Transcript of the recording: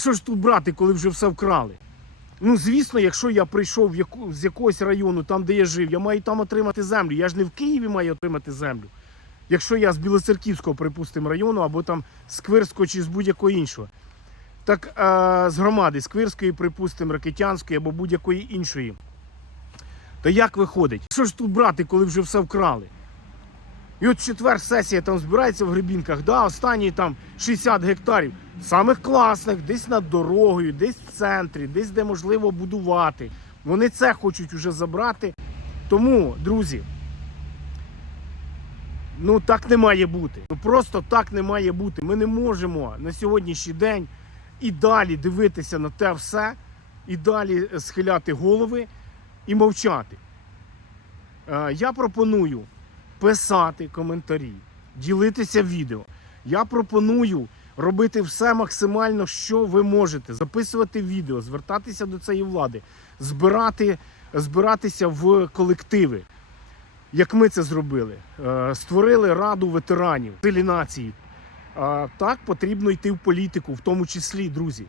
Що ж тут брати, коли вже все вкрали? Ну, звісно, якщо я прийшов з якогось району, там, де я жив, я маю там отримати землю. Я ж не в Києві маю отримати землю. Якщо я з Білоцерківського, припустимо, району, або там з Квирського чи з будь-якого іншого. Так е, з громади, з Квирської, припустимо, Ракетянської або будь-якої іншої. То як виходить? Що ж тут брати, коли вже все вкрали? І от четвер сесія там збирається в Гребінках, да, останні там 60 гектарів, самих класних, десь над дорогою, десь в центрі, десь де можливо будувати. Вони це хочуть уже забрати. Тому, друзі, ну так не має бути. Ну просто так не має бути. Ми не можемо на сьогоднішній день і далі дивитися на те все, і далі схиляти голови і мовчати. Е, Я пропоную писати коментарі, ділитися відео. Я пропоную робити все максимально, що ви можете, записувати відео, звертатися до цієї влади, збирати, збиратися в колективи. Як ми це зробили, Е, створили раду ветеранів силі нації. Так потрібно йти в політику, в тому числі, друзі.